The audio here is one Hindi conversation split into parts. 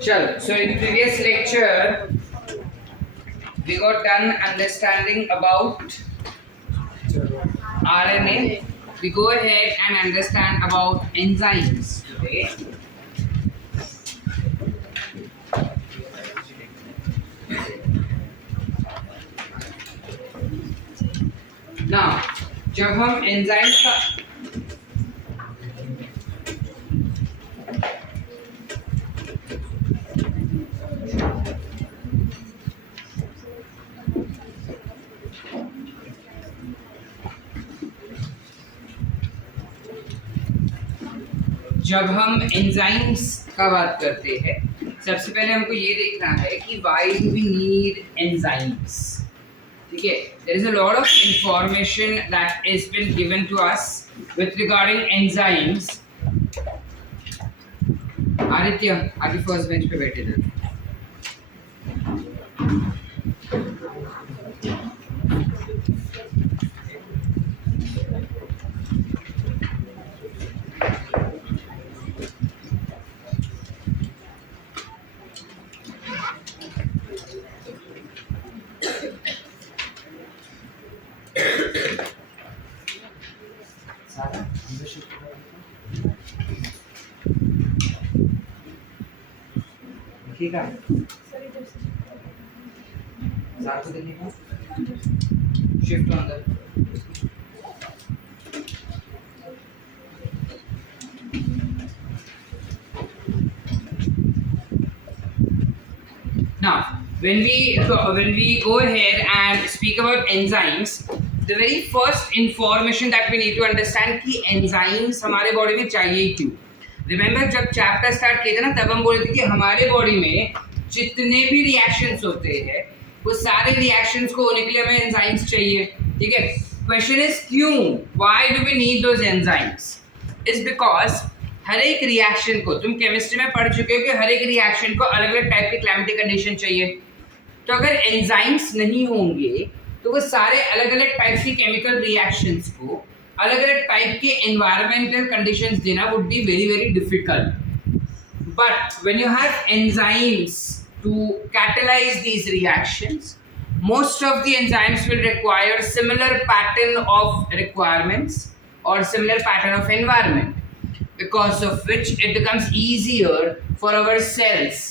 Chalo, so in previous lecture, we got done understanding about RNA. We go ahead and understand about enzymes today. Now, जब हम एंजाइम्स का जब हम एंजाइम्स का बात करते हैं, सबसे पहले हमको ये देखना है कि why do we need enzymes. ठीक है, there is a lot of information that has been given to us with regarding enzymes. Aditya आगे फर्स्ट बेंच पे बैठे थे. ठीक है, साथ देने का शिफ्ट अंदर. Now, when we go ahead and speak about enzymes, the very first information that we need to understand कि enzymes हमारे बॉडी में चाहिए क्यों. रिमेंबर जब चैप्टर स्टार्ट किए थे ना, तब हम बोले थे कि हमारे बॉडी में जितने भी रिएक्शंस होते हैं, वो सारे रिएक्शंस को होने के लिए हमें एंजाइम्स चाहिए. ठीक है, क्वेश्चन इज क्यों, why do we need those enzymes. Is because हर एक रिएक्शन को, तुम केमिस्ट्री में पढ़ चुके हो कि हर एक रिएक्शन को अलग अलग टाइप की क्लाइमेटिक कंडीशन चाहिए. तो अगर एंजाइम्स नहीं होंगे तो वो सारे अलग अलग टाइप की केमिकल रिएक्शंस को अलग अलग टाइप के एनवायरमेंटल कंडीशंस देना would be very very difficult. But when you have enzymes to catalyze these reactions, most of the enzymes will require similar pattern of requirements or similar pattern of environment, because of which it becomes easier for our cells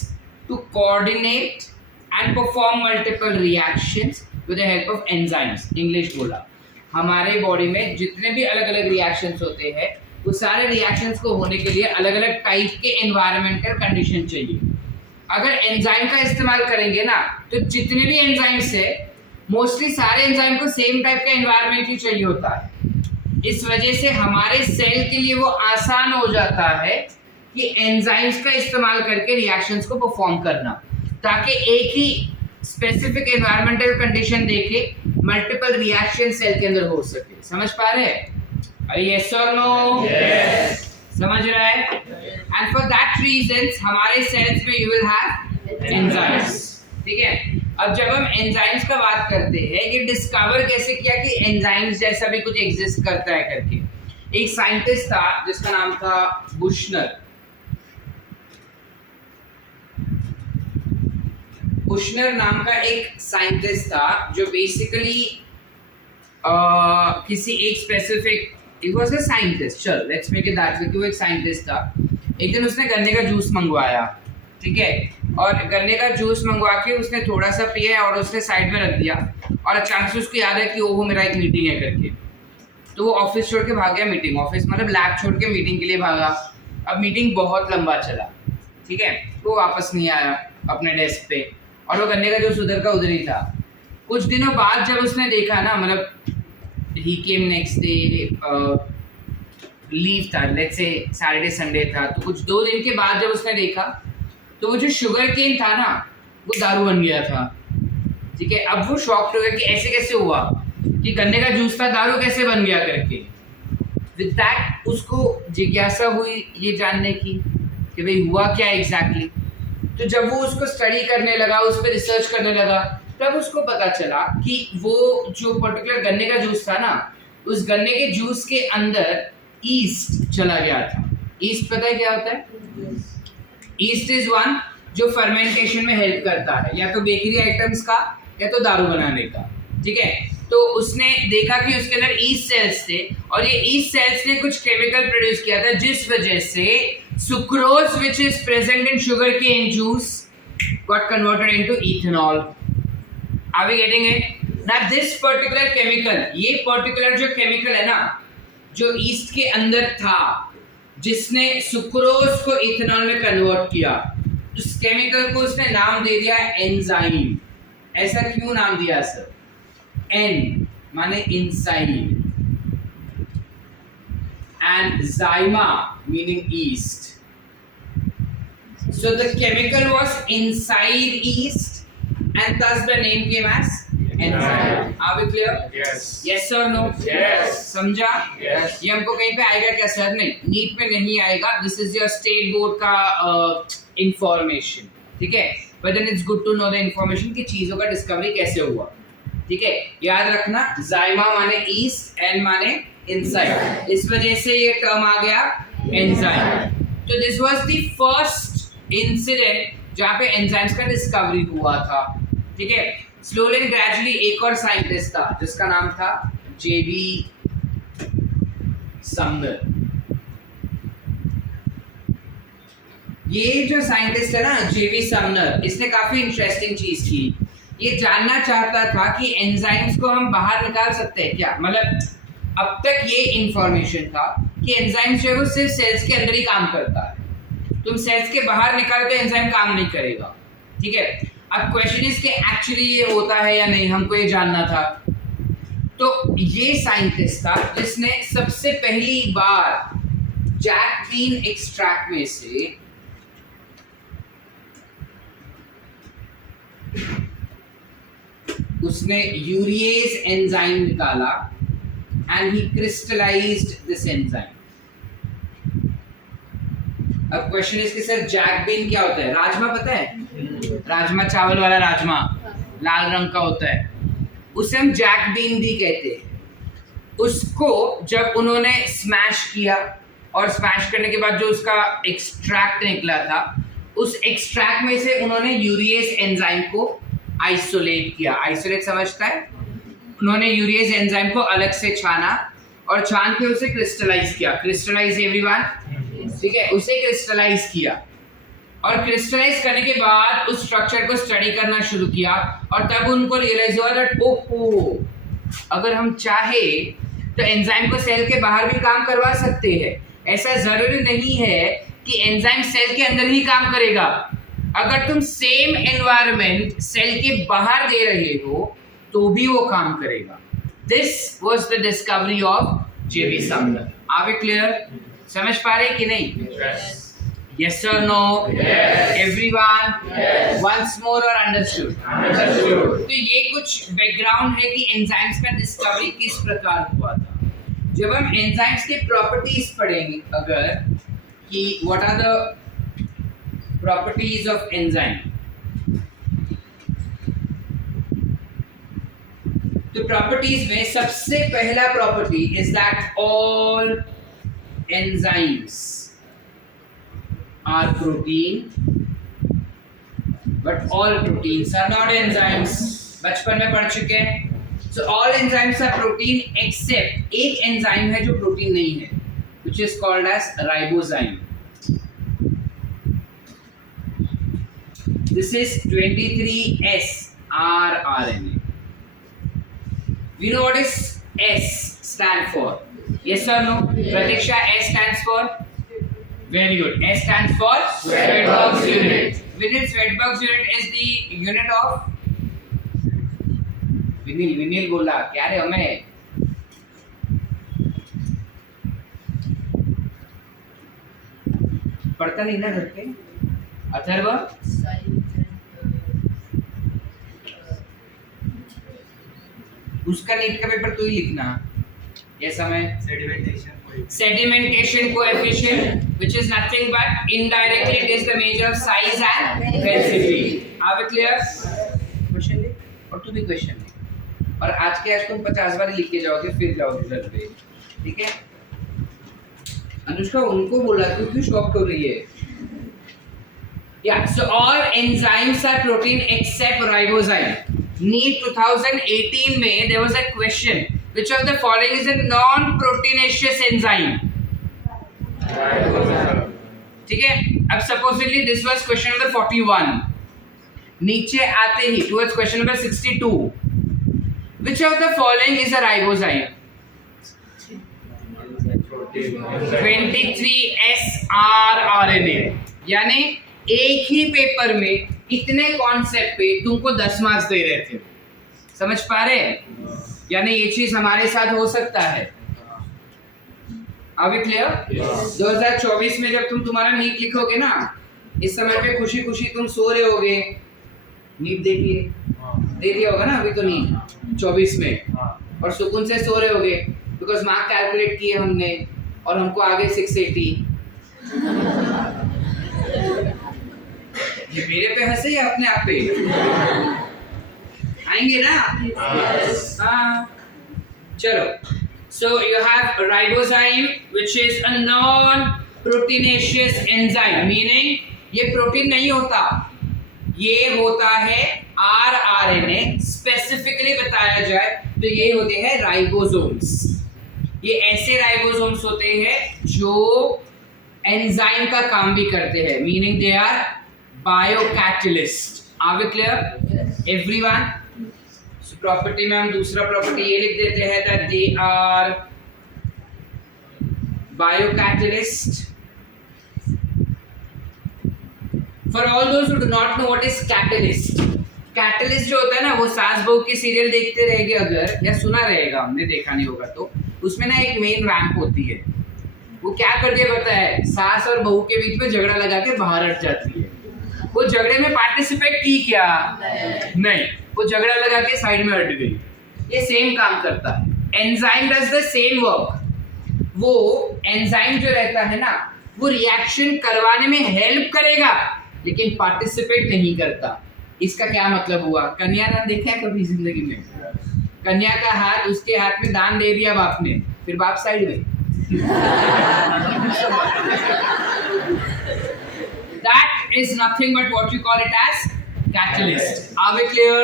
to coordinate and perform multiple reactions with the help of enzymes. English बोला, हमारे बॉडी में जितने भी अलग अलग रिएक्शंस होते हैं, वो सारे रिएक्शंस को होने के लिए अलग अलग टाइप के एनवायरमेंटल कंडीशन चाहिए. अगर एंजाइम का इस्तेमाल करेंगे ना, तो जितने भी एंजाइम्स है, मोस्टली सारे एंजाइम को सेम टाइप का एनवायरमेंट ही चाहिए होता है. इस वजह से हमारे सेल के लिए वो आसान हो जाता है कि एंजाइम्स का इस्तेमाल करके रिएक्शंस को परफॉर्म करना, ताकि एक ही स्पेसिफिक एनवायरमेंटल कंडीशन देके मल्टीपल रिएक्शन सेल के अंदर हो सके. समझ पा रहे हैं? अरे यस और नो? यस. समझ रहा है? एंड फॉर दैट रीजंस हमारे सेल्स में यू विल हैव एंजाइम्स. ठीक है, अब जब हम एंजाइम्स का बात करते हैं, ये डिस्कवर कैसे किया कि एंजाइम्स जैसा भी कुछ एग्जिस्ट करता है करके. एक साइंटिस्ट था जिसका नाम था बुशनर. बुशनर नाम का एक साइंटिस्ट था जो बेसिकली किसी एक specific, it was a scientist, चल let's make it that way, कि वो एक साइंटिस्ट था. एक दिन उसने गन्ने का जूस मंगवाया. ठीक है, और गन्ने का जूस मंगवा के उसने थोड़ा सा पिया और उसने साइड में रख दिया, और अचानक से उसको याद है कि ओहो मेरा एक मीटिंग है करके. तो वो ऑफिस छोड़ के भाग गया. मीटिंग, ऑफिस मतलब लैब छोड़ के मीटिंग के लिए भागा. अब मीटिंग बहुत लंबा चला. ठीक है, वो वापस नहीं आया अपने डेस्क पे, और वो गन्ने का जूस उधर का उधर ही था. कुछ दिनों बाद जब उसने देखा ना, मतलब ही केम नेक्स्ट डे, लीव था, लेट्स से सैटरडे संडे था, तो कुछ 2 दिन के बाद जब उसने देखा, तो वो जो शुगर केन था ना, वो दारू बन गया था. ठीक है, अब वो शॉक्ड हो गया कि ऐसे कैसे हुआ कि गन्ने का जूस था, दारू कैसे बन गया करके. विद दैट उसको जिज्ञासा हुई ये जानने की कि भाई हुआ क्या एग्जैक्टली. तो जब वो उसको स्टडी करने लगा, उस पर रिसर्च करने लगा, तब उसको पता चला कि वो जो पर्टिकुलर गन्ने का जूस था ना, उस गन्ने के जूस के अंदर ईस्ट चला गया था. ईस्ट पता है क्या होता है? ईस्ट इज वन जो फर्मेंटेशन में हेल्प करता है, या तो बेकरी आइटम्स का या तो दारू बनाने का, ठीक है। तो उसने देखा कि उसके अंदर ईस्ट सेल्स थे और ये ईस्ट सेल्स ने कुछ केमिकल प्रोड्यूस किया था जिस वजह से sucrose which is present in sugarcane juice got converted into ethanol. Are we getting it? Now this particular chemical, ये पर्टिकुलर जो केमिकल है ना, जो ईस्ट के अंदर था जिसने सुक्रोज को इथेनॉल में कन्वर्ट किया, उस केमिकल को उसने नाम दे दिया एंजाइम। ऐसा क्यों नाम दिया सर? एन माने inside and zyme meaning yeast, so the chemical was inside yeast and thus the name came as enzyme. Are we clear? Yes. Yes or no? Yes. समझा? Yes. ये हमको कहीं पे आएगा क्या सर? नहीं, नीट में नहीं आएगा। This is your state board का information, ठीक है? But then it's good to know the information कि चीजों का डिस्कवरी कैसे हुआ, ठीक है? याद रखना, जाइमा माने ईस्ट, एन माने इनसाइड, इस वजह से ये टर्म आ गया एंजाइम। तो this was the first incident जहाँ पे एंजाइम्स का डिस्कवरी हुआ था, ठीक है। स्लोली एंड ग्रेजुअली एक और साइंटिस्ट था जिसका नाम था जेबी समनर। ये जो साइंटिस्ट है ना जेबी समनर, इसने काफी इंटरेस्टिंग चीज की। ये जानना चाहता था कि एंजाइम्स को हम बाहर निकाल सकते हैं क्या। मतलब अब तक ये इंफॉर्मेशन था कि एंजाइम जो है वो सिर्फ सेल्स के अंदर ही काम करता है, तुम सेल्स के बाहर निकालो तो एंजाइम काम नहीं करेगा, ठीक है। अब क्वेश्चन इज कि एक्चुअली ये होता है या नहीं, हमको ये जानना था। तो ये साइंटिस्ट था जिसने सबसे पहली बार जैक बीन एक्सट्रैक्ट में से उसने यूरिएज एंजाइम निकाला and he crystallized this enzyme. अब क्वेश्चन है कि सर जैक बीन क्या होता है? राजमा पता है? राजमा, चावल वाला राजमा, लाल रंग का होता है, उसे हम जैक बीन भी कहते हैं। उसको जब उन्होंने स्मैश किया और स्मैश करने के बाद जो उसका एक्सट्रैक्ट निकला था, उस एक्सट्रैक्ट में से उन्होंने यूरिएज एंजाइम को आइसोलेट किया। आइसोलेट समझता है? उन्होंने यूरिएज एंजाइम को अलग से छाना और छान के उसे क्रिस्टलाइज किया। क्रिस्टलाइज एवरीवन, ठीक है, उसे क्रिस्टलाइज किया और क्रिस्टलाइज करने के बाद उस स्ट्रक्चर को स्टडी करना शुरू किया और तब उनको रियलाइज हुआ दैट ओहो, अगर हम चाहे तो एंजाइम को सेल के बाहर भी काम करवा सकते हैं। ऐसा जरूरी नहीं है कि एंजाइम सेल के अंदर ही काम करेगा। अगर तुम सेम एनवायरनमेंट सेल के बाहर दे रहे हो तो भी वो काम करेगा। This was the discovery of J B Sumner. Are we clear? समझ पा रहे कि नहीं? यस और नो? एवरीवन? वंस मोर और अंडरस्टूड? तो ये कुछ बैकग्राउंड है कि एंजाइम्स का डिस्कवरी किस प्रकार हुआ था। जब हम एंजाइम्स के प्रॉपर्टीज पढ़ेंगे अगर कि what are the properties of enzyme, तो प्रॉपर्टीज में सबसे पहला property is that all enzymes are protein but all proteins are not enzymes. बचपन में पढ़ चुके हैं। So all enzymes are protein except एक एंजाइम है जो प्रोटीन नहीं है, which is called as ribozyme. This is 23S rRNA. We know what is S stand for. Yes or no? Pratiksha, S stands for? Very good. S stands for Svedberg's unit. Within Svedberg's unit is the unit of vinyl. Vinyl बोला क्या रे हमें? पढ़ता नहीं ना घर पे? अथर्व? उसका नीट का पेपर तू ही लिखना। यस हमें sedimentation coefficient which is nothing but indirectly it is the measure of size and density. Are we clear? Question ले और तू भी क्वेश्चन ले और आज के आज तुम 50 बार लिख के जाओगे फिर जाओगे घर पे, ठीक है। अनुष्का उनको बोला तू क्यों शॉक्ड हो रही है? Yeah, so all enzymes are protein except ribozyme. NEET 2018 में there was a question. Which of the following is a non-proteinaceous enzyme? ठीक है. अब supposedly this was question number 41. नीचे आते ही towards question number 62. Which of the following is a ribozyme? 23S rRNA. यानी एक ही पेपर में इतने कॉन्सेप्ट पे तुमको 10 मार्क्स दे रहे थे. समझ पा रहे हैं? यानी ये चीज हमारे साथ हो सकता है. Are we clear? 2024 में जब तुम्हारा नीट लिखोगे ना, इस समय पे खुशी खुशी तुम सो रहे होगे. नीट देखिए, दे दिया होगा ना अभी तो नीट 24 में, और सुकून से सो रहे होगे बिकॉज मार्क कैलकुलेट किए हमने और हमको आगे 680. ये मेरे पे हंसे या अपने आप पे? आएंगे ना? हाँ. चलो. So you have ribozyme, which is a non-proteinaceous enzyme, meaning ये प्रोटीन नहीं होता, ये होता है rRNA. स्पेसिफिकली बताया जाए तो ये होते हैं राइबोसोम्स. ये ऐसे राइबोसोम्स होते हैं जो एंजाइम का काम भी करते हैं, meaning they are biocatalyst. Are we clear everyone? So property में हम दूसरा प्रॉपर्टी ये लिख देते हैं that they are biocatalyst. For all those who do not know what is catalyst, catalyst जो होता है ना, वो सास बहू की सीरियल देखते रहेंगे अगर, या सुना रहेगा, हमने देखा नहीं होगा तो, उसमें ना एक मेन रैंप होती है. वो क्या करती है पता है? सास और बहू के बीच में झगड़ा लगा के बाहर हट जाती है. वो झगड़े में पार्टिसिपेट की क्या? नहीं. वो झगड़ा लगा के साइड में हट गई. ये सेम काम करता है. Enzyme does the same work. वो एंजाइम जो रहता है ना, वो रिएक्शन करवाने में हेल्प करेगा लेकिन पार्टिसिपेट नहीं करता. इसका क्या मतलब हुआ? कन्यादान देखा है कभी जिंदगी में? कन्या का हाथ उसके हाथ में दान दे दिया बाप ने, फिर बाप साइड में. That is nothing but what you call it as catalyst. Are we clear?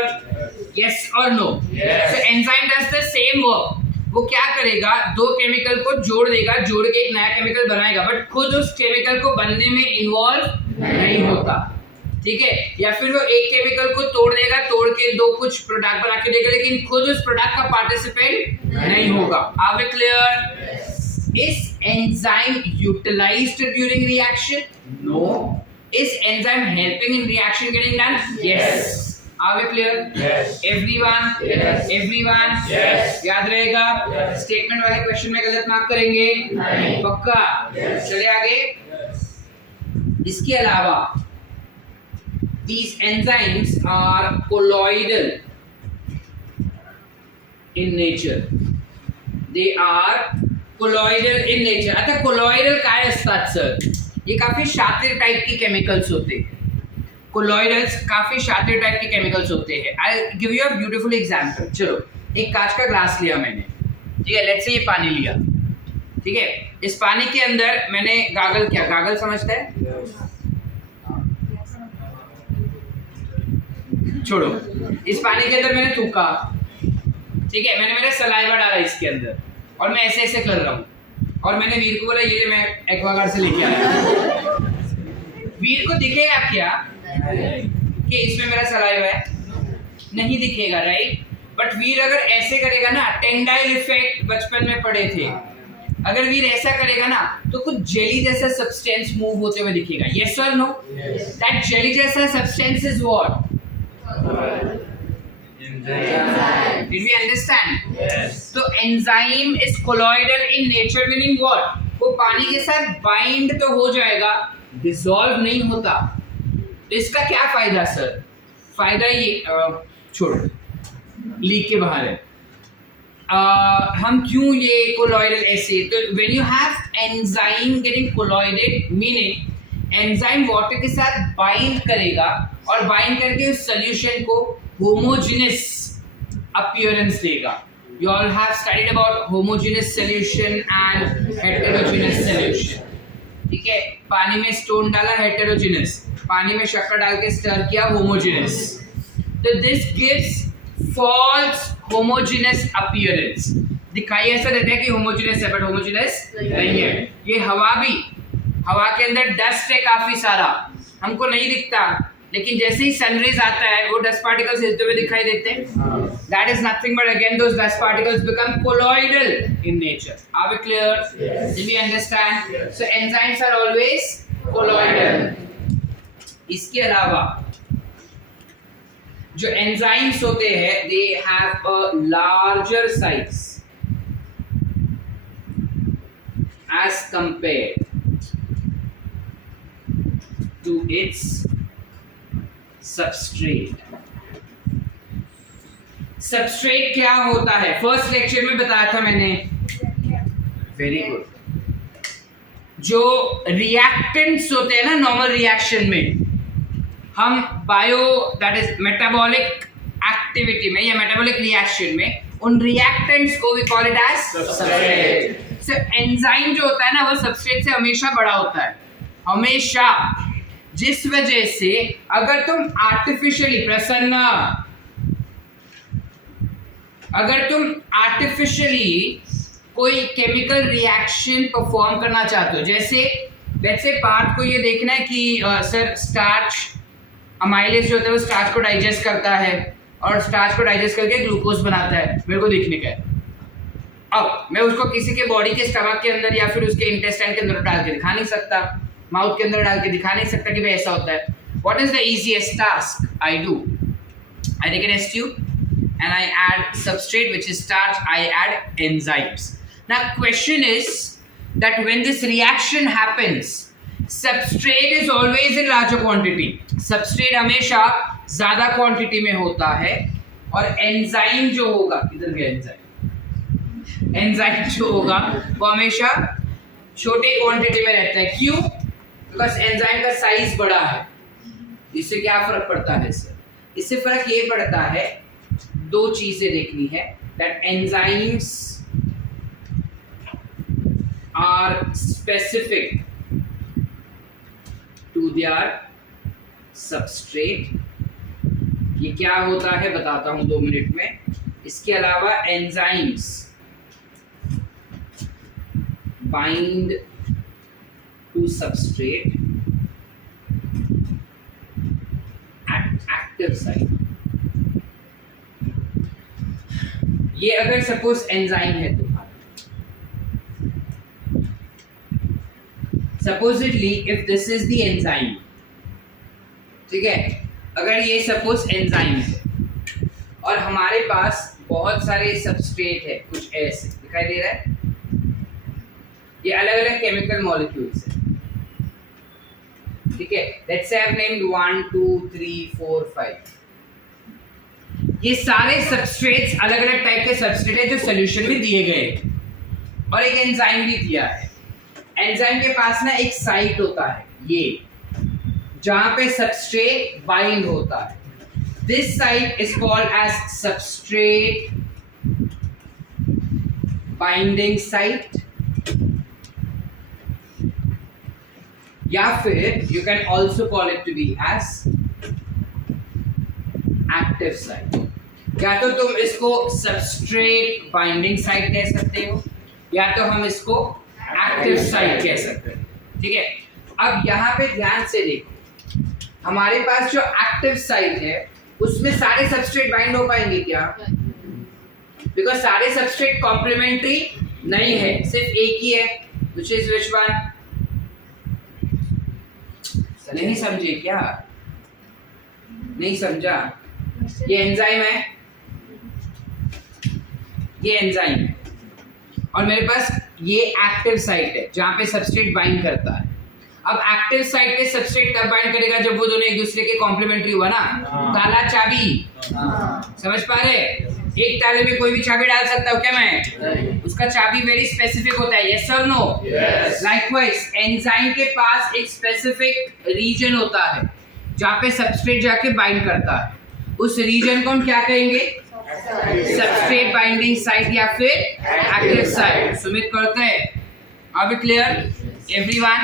Yes or no? Yes. So enzyme does the same work. वो क्या करेगा? दो केमिकल को जोड़ देगा, जोड़ के एक नया केमिकल बनाएगा, बट खुद उस केमिकल को बनने में इन्वॉल्व नहीं होता. ठीक है? या फिर वो एक केमिकल को तोड़ देगा, तोड़ के दो कुछ प्रोडक्ट बना के देगा, लेकिन खुद उस प्रोडक्ट का पार्टिसिपेंट नहीं होगा. Are we clear? Is enzyme utilized during reaction? No. Is enzyme helping in reaction getting done? Yes. Are we clear? Yes. Everyone? Yes. Everyone? Yes. याद रहेगा? Yes. स्टेटमेंट वाले क्वेश्चन में गलत मार्क करेंगे? नहीं. पक्का? Yes. चले आगे. Yes. इसके अलावा these enzymes are colloidal in nature. They are colloidal in nature. आता colloidal काय असतात सर? ये काफी शातिर टाइप की केमिकल्स होते हैं. कोलॉइडल्स काफी शातिर टाइप के केमिकल्स होते हैं. I give you a beautiful example. चलो, एक कांच का ग्लास लिया मैंने, ठीक है? लेट्स से ये पानी लिया, ठीक है? इस पानी के अंदर मैंने गागल किया. गागल समझता है? छोड़ो. इस पानी के अंदर मैंने थूका, ठीक है? मैंने मेरा सलाइवा डाला इसके अंदर और मैं ऐसे ऐसे कर रहा हूँ, और मैंने वीर को बोला ये मैं एक्वागार्ड से लेके आया. वीर को दिखेगा क्या कि इसमें मेरा सलाइवा है? नहीं दिखेगा, राइट? बट वीर अगर ऐसे करेगा ना, टेंडाइल इफेक्ट बचपन में पढ़े थे, अगर वीर ऐसा करेगा ना तो कुछ जेली जैसा सब्सटेंस मूव होते हुए दिखेगा. यस और नो? दैट जेली जैसा substance is what? Did we understand? Yes. So enzyme is colloidal in nature, meaning what? वो पानी के साथ बाइंड तो हो जाएगा, डिसॉल्व नहीं होता. तो इसका क्या फायदा सर? फायदा ये छोड़, लीक के बाहर है. हम क्यों ये colloidal ऐसे? तो when you have enzyme getting colloided, meaning enzyme water के साथ बाइंड करेगा और बाइंड करके उस सॉल्यूशन को होमोजेनस अपीयरेंस देगा. You all have studied about homogeneous solution and heterogeneous solution. ठीक है? पानी में स्टोन डाला, हेटेरोजेनस. पानी में शक्कर डाल के स्टर किया, होमोजेनस। तो this gives false homogeneous appearance. दिखाई ऐसा देता है कि होमोजेनस है, बट होमोजेनस नहीं है। ये हवा भी, हवा के अंदर डस्ट है काफी सारा, हमको नहीं दिखता, लेकिन जैसे ही सनरेज आता है वो डस्ट पार्टिकल्स हिलते हुए दिखाई देते हैं। That is nothing but again those dust particles become colloidal in nature. Are we clear? Do we understand? So enzymes are always colloidal. इसके अलावा जो एंजाइम्स होते हैं they have a larger size as compared to its substrate. Substrate क्या होता है? फर्स्ट लेक्चर में बताया था मैंने। Very good. जो रिएक्टेंट्स होते हैं ना नॉर्मल रिएक्शन में, हम bio that is metabolic activity में या मेटाबॉलिक रिएक्शन में उन रिएक्टेंट्स को we call it as substrate. So enzyme जो होता है ना वो सबस्ट्रेट से हमेशा बड़ा होता है, हमेशा। जिस वजह से अगर तुम आर्टिफिशियली प्रसन्न, अगर तुम आर्टिफिशियली कोई केमिकल रिएक्शन परफॉर्म करना चाहते हो, जैसे लेट्स से पार्थ को ये देखना है कि सर स्टार्च, अमाइलेज जो होता है वो स्टार्च को डाइजेस्ट करता है और स्टार्च को डाइजेस्ट करके ग्लूकोज बनाता है, मेरे को देखने का है। अब मैं उसको किसी के बॉडी के स्टमक के अंदर या फिर उसके इंटेस्टाइन के अंदर डाल के दिखा नहीं सकता, माउथ के अंदर डाल के दिखा नहीं सकता कि भाई ऐसा होता है। What is the easiest task I do? I take an test tube and I add substrate which is starch, I add enzymes. Now question is that when this reaction happens, substrate is always in larger quantity. Substrate हमेशा ज़्यादा quantity में होता है और enzyme जो होगा, इधर गया enzyme, enzyme जो होगा वो हमेशा छोटे quantity में रहता है। क्यों? Because enzyme का size बड़ा है। इससे क्या फर्क पड़ता है? इससे फर्क ये पड़ता है, दो चीजें देखनी है, that enzymes are specific to their substrate। ये क्या होता है बताता हूं 2 मिनट में। इसके अलावा enzymes bind to substrate at active site। ये अगर सपोज एंजाइम है तुम्हारा, supposedly if this is the enzyme, ठीक है, अगर ये सपोज एंजाइम है और हमारे पास बहुत सारे सबस्ट्रेट है, कुछ ऐसे दिखाई दे रहा है, ये अलग अलग केमिकल मॉलिक्यूल्स है, ठीक है। Let's say I have named 1 2 3 4 5। ये सारे सबस्ट्रेट्स अलग अलग टाइप के सबस्ट्रेट है जो सॉल्यूशन में दिए गए और एक एंजाइम भी दिया है। एंजाइम के पास ना एक साइट होता है ये, जहां पे सबस्ट्रेट बाइंड होता है। This site is called as substrate binding site, या फिर you can also call it to be as active site. या तो तुम इसको सबस्ट्रेट बाइंडिंग साइट कह सकते हो या तो हम इसको एक्टिव साइट कह सकते हैं, ठीक है। अब यहाँ पे ध्यान से देखो, हमारे पास जो एक्टिव साइट है उसमें सारे सबस्ट्रेट बाइंड हो पाएंगे क्या? बिकॉज सारे सबस्ट्रेट कॉम्प्लीमेंट्री नहीं है, सिर्फ एक ही है, which is which one? नहीं समझे क्या? नहीं समझा? ये एंजाइम है, ये एंजाइम है और मेरे पास ये एक्टिव साइट है जहां पे सबस्ट्रेट बाइंड करता है। अब एक्टिव साइट पे सबस्ट्रेट तब बाइंड करेगा जब वो दोनों एक दूसरे के कॉम्प्लीमेंट्री हुआ ना। ताला चाबी, समझ पा रहे? एक ताले में कोई भी चाबी डाल सकता हूँ क्या मैं? उसका चाबी वेरी स्पेसिफिक होता है, यस और नो? लाइकवाइज एंजाइम के पास एक स्पेसिफिक रीजन होता है जहाँ पे सबस्ट्रेट जाके बाइंड करता है। उस रीजन को हम क्या कहेंगे? सबस्ट्रेट बाइंडिंग साइट या फिर एक्टिव साइट। सुमित करते हैं, are we clear everyone?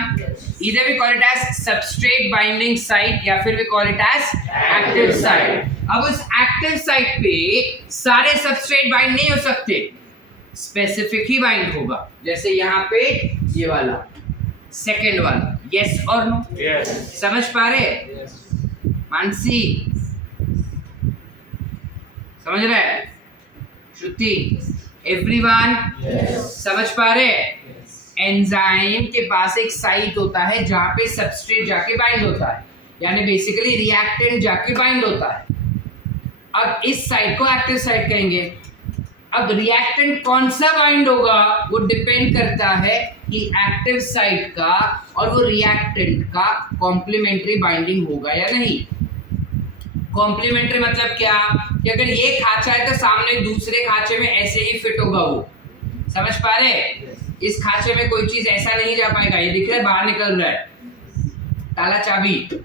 Either we call it as substrate binding site या फिर we call it as active site. अब उस active site पे सारे substrate bind नहीं हो सकते, specific ही bind होगा. जैसे यहाँ पे ये वाला second वाला. Yes or no? Yes. समझ पा रहे? Yes. मानसी समझ रहे हैं? श्रुति, एवरीवन समझ पा रहे? एंजाइम के पास एक साइट होता है जहां पे सबस्ट्रेट जाके बाइंड होता है, यानी बेसिकली रिएक्टेंट जाके बाइंड होता है. अब इस साइट को एक्टिव साइट कहेंगे. अब रिएक्टेंट कौन सा बाइंड होगा वो डिपेंड करता है कि एक्टिव साइट का और वो रिएक्टेंट का कॉम्प्लीमेंट्री बाइंडिंग होगा या नहीं. कॉम्प्लीमेंट्री मतलब क्या कि अगर ये खांचा है तो सामने दूसरे खांचे में ऐसे ही फिट होगा वो. समझ पा रहे? इस खांचे में कोई चीज ऐसा नहीं जा पाएगा. ये दिख रहा है बाहर निकल रहा है, ताला चाबी.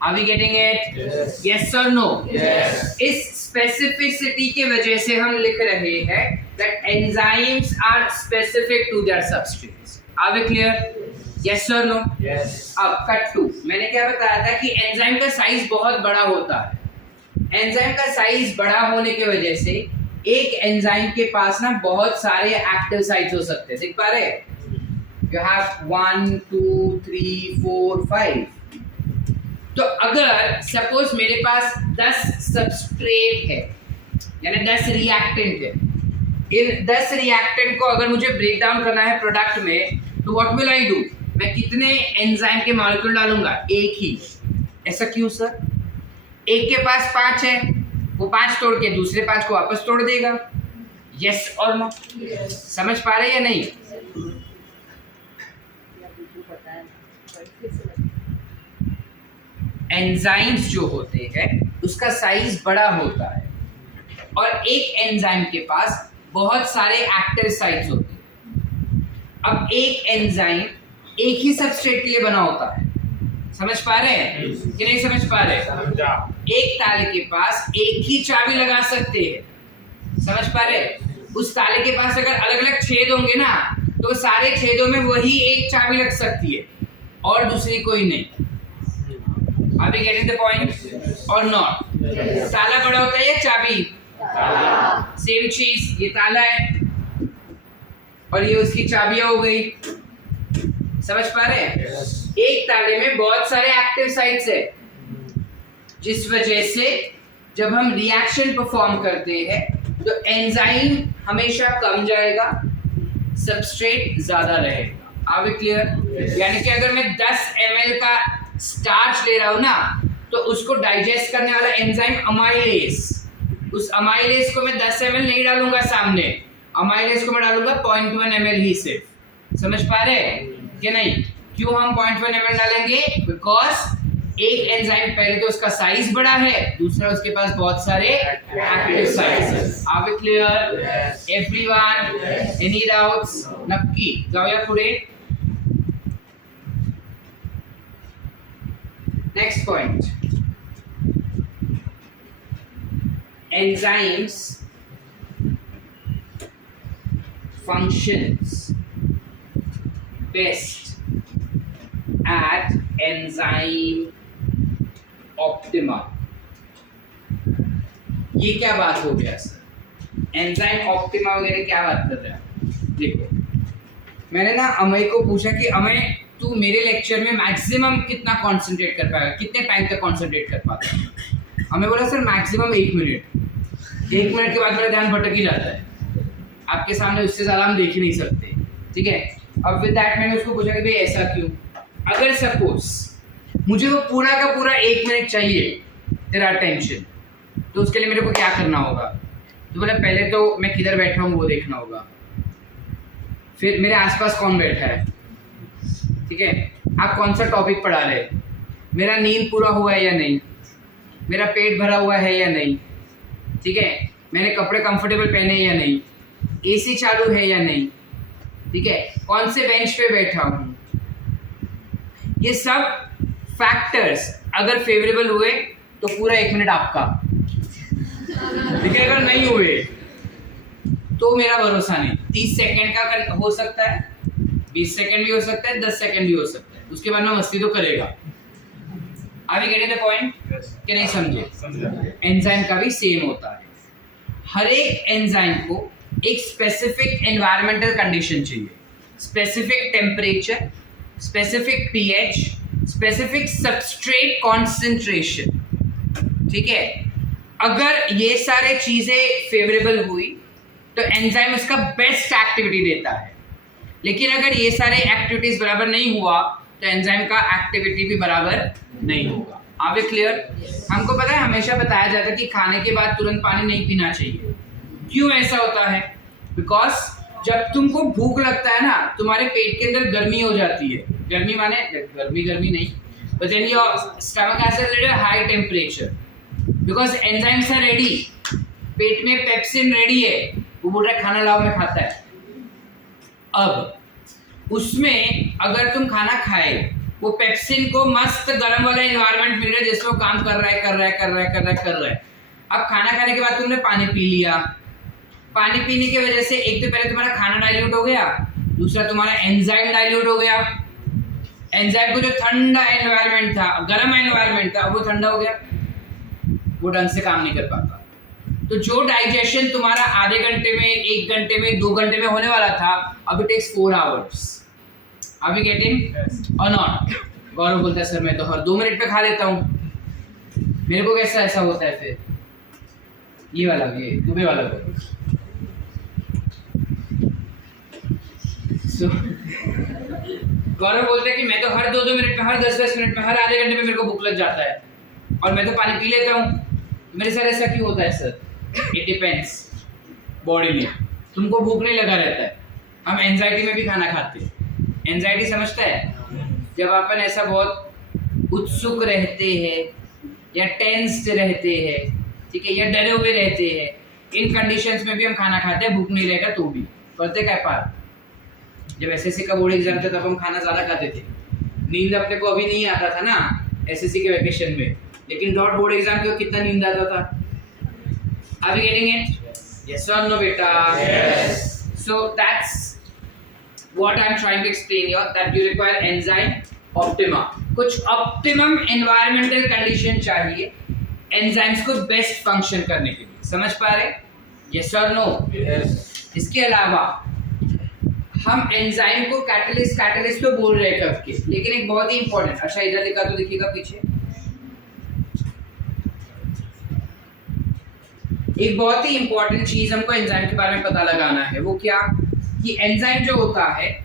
Are we getting it? Yes or no? Yes. इस स्पेसिफिसिटी के वजह से हम लिख रहे हैं that enzymes are specific to their substrates. Are we clear? Yes or no? Yes. अब कट टू. मैंने क्या बताया था कि एंजाइम का साइज बहुत बड़ा होता है. एंजाइम का साइज बड़ा होने की वजह से एक एंजाइम के पास ना बहुत सारे एक्टिव साइट्स हो सकते हैं. देख पा रहे? You have 1, 2, 3, 4, 5. तो अगर सपोज मेरे पास 10 सबस्ट्रेट है यानी 10 रिएक्टेंट है, इन 10 रिएक्टेंट को अगर मुझे ब्रेक डाउन करना है प्रोडक्ट में, तो व्हाट विल आई डू? मैं कितने एंजाइम के मॉलिक्यूल डालूंगा? एक ही. ऐसा क्यों सर? एक के पास 5 है, वो 5 तोड़ के दूसरे 5 को वापस तोड़ देगा. यस और नो? समझ पा रहे या नहीं? एंजाइम्स जो होते हैं उसका साइज बड़ा होता है और एक एंजाइम के पास बहुत सारे एक्टिव साइट्स होते हैं. अब एक एंजाइम एक ही सबस्ट्रेट के लिए बना होता है. समझ पा रहे हैं कि नहीं समझ पा रहे? एक ताले के पास एक ही चाबी लगा सकते हैं. समझ पा रहे? उस ताले के पास अगर अलग अलग छेद होंगे ना, तो सारे छेदों में वही एक चाबी लग सकती है और दूसरी कोई नहीं. Are we getting the point or not? ताला बड़ा होता है या चाबी? सेम चीज. ये ताला है और ये उसकी चाबियां हो गई. समझ पा रहे हैं? एक ताले में बहुत सारे एक्टिव साइट्स है, जिस वजह से जब हम रिएक्शन परफॉर्म करते हैं तो एंजाइम हमेशा कम जाएगा, सबस्ट्रेट ज्यादा रहेगा. Are we clear? यानी कि अगर मैं 10 ml का स्टार्च ले रहा हूं ना, तो उसको डाइजेस्ट करने वाला एंजाइम अमाइलेज, उस अमाइलेज को मैं 10 ml नहीं डालूंगा सामने, अमाइलेज को मैं डालूंगा 0.1 ml ही सिर्फ. समझ पा रहे कि नहीं? क्यों हम 0.1 ml डालेंगे? बिकॉज एक एंजाइम पहले तो उसका साइज बड़ा है, दूसरा उसके पास बहुत सारे एक्टिव साइट्स हैं. Are we clear everyone? Any doubts? नक्की जाओ या पुढे. Next point. Enzymes functions best at enzyme optima. ये क्या बात हो गया सर? एंजाइम ऑप्टिमा वगैरह क्या बात कर रहे हैं? देखो, मैंने ना अमय को पूछा कि अमय तू मेरे लेक्चर में मैक्सिमम कितना कंसंट्रेट कर पाएगा, कितने टाइम तक कंसंट्रेट कर पाता है? हमें बोला सर मैक्सिमम 1 मिनट. 1 मिनट के बाद मेरा ध्यान भटक ही जाता है. आपके सामने उससे ज़्यादा हम देख ही नहीं सकते. ठीक है? अब विद दैट मैंने उसको पूछा कि भाई ऐसा क्यों? अगर सपोज मुझे वो पूरा का पूरा 1 मिनट चाहिए तेरा अटेंशन, तो उसके लिए मेरे को क्या करना होगा? तो बोला पहले तो मैं किधर बैठा हूँ वो देखना होगा, फिर मेरे आसपास कौन बैठा है, ठीक है, आप कौन सा टॉपिक पढ़ा रहे, मेरा नींद पूरा हुआ है या नहीं, मेरा पेट भरा हुआ है या नहीं, ठीक है, मैंने कपड़े कंफर्टेबल पहने या नहीं, एसी चालू है या नहीं, ठीक है, कौन से बेंच पे बैठा हूँ. ये सब फैक्टर्स अगर फेवरेबल हुए तो पूरा 1 मिनट आपका, ठीक है, अगर नहीं हुए तो मेरा भरोसा नहीं. 30 सेकंड का हो सकता है, 20 सेकंड भी हो सकता है, 10 सेकंड भी हो सकता है, उसके बाद में मस्ती तो करेगा। Are you getting the point कि नहीं समझे? एंजाइम का भी सेम होता है, हर एक एंजाइम को एक स्पेसिफिक एनवायरमेंटल कंडीशन चाहिए, specific temperature, specific pH, specific substrate concentration, ठीक है। अगर ये सारे चीजें फेवरेबल हुई तो एंजाइम उसका बेस्ट एक्टिविटी देता है, लेकिन अगर ये सारे एक्टिविटीज बराबर नहीं हुआ तो एंजाइम का एक्टिविटी भी बराबर नहीं होगा। आप ये क्लियर? हमको पता है, हमेशा बताया जाता है कि खाने के बाद तुरंत पानी नहीं पीना चाहिए। क्यों ऐसा होता है? बिकॉज जब तुमको भूख लगता है ना, तुम्हारे पेट के अंदर गर्मी हो जाती है। गर्मी माने गर्मी नहीं, but then your stomach has a little high temperature because enzymes are ready. पेट में पेप्सिन रेडी है, वो बोल रहा है खाना लाओ, मैं खाता है। अब उसमें अगर तुम खाना खाए, वो पेप्सिन को मस्त गर्म वाला एनवायरनमेंट मिल रहा है जिसमें वो काम कर रहा है। अब खाना खाने के बाद तुमने पानी पी लिया, पानी पीने की वजह से एक तो पहले तुम्हारा खाना डाइल्यूट हो गया, दूसरा तुम्हारा एंजाइम डाइल्यूट हो गया। एंजाइम को जो ठंडा एनवायरनमेंट था, गर्म एनवायरनमेंट था, वो ठंडा हो गया, वो ढंग से काम नहीं कर पाता। तो जो डाइजेशन तुम्हारा आधे घंटे में, 1 घंटे में, 2 घंटे में होने वाला था, अब it takes 4 hours. Are we getting or not? Gaurav बोलता है सर मैं तो हर 2 मिनट पे खा लेता हूँ, मेरे को कैसा ऐसा होता है? फिर ये वाला, ये दुबे वाला गौरव बोलते हैं कि मैं तो हर 2-2 मिनट में, हर 10-10 मिनट में, हर आधे घंटे में मेरे को भूख लग जाता है और मैं तो पानी पी लेता हूँ। मेरे साथ ऐसा क्यों होता है सर? इट डिपेंड्स बॉडी में, तुमको भूख नहीं लगा रहता है। हम एंजाइटी में भी खाना खाते हैं। एंजाइटी समझता है? जब अपन ऐसा बहुत उत्सुक रहते हैं या टेंस्ड रहते हैं, ठीक है, या डरे हुए रहते हैं, इन कंडीशंस में भी हम खाना खाते हैं, भूख नहीं रहेगा तो भी। करते क्या पार? जब एसएससी का बोर्ड एग्जाम था तब हम खाना ज़्यादा खाते थे। नींद अपने को अभी नहीं आता था ना एसएससी के वैकेशन में, लेकिन डॉट बोर्ड एग्जाम के कितना नींद आता था। Are you getting it? Yes or no, beta? Yes. So that's what I'm trying to explain here, that you require enzyme optima. कुछ optimum environmental condition चाहिए enzymes को best function करने के लिए। समझ पा रहे? Yes or no? Yes. इसके अलावा हम एंजाइम को कैटलिस्ट तो बोल रहे हैं कब के, लेकिन एक बहुत ही इंपॉर्टेंट, अच्छा इधर लिखा तो देखिएगा पीछे, एक बहुत ही इंपॉर्टेंट चीज हमको एंजाइम के बारे में पता लगाना है। वो क्या? कि एंजाइम जो होता है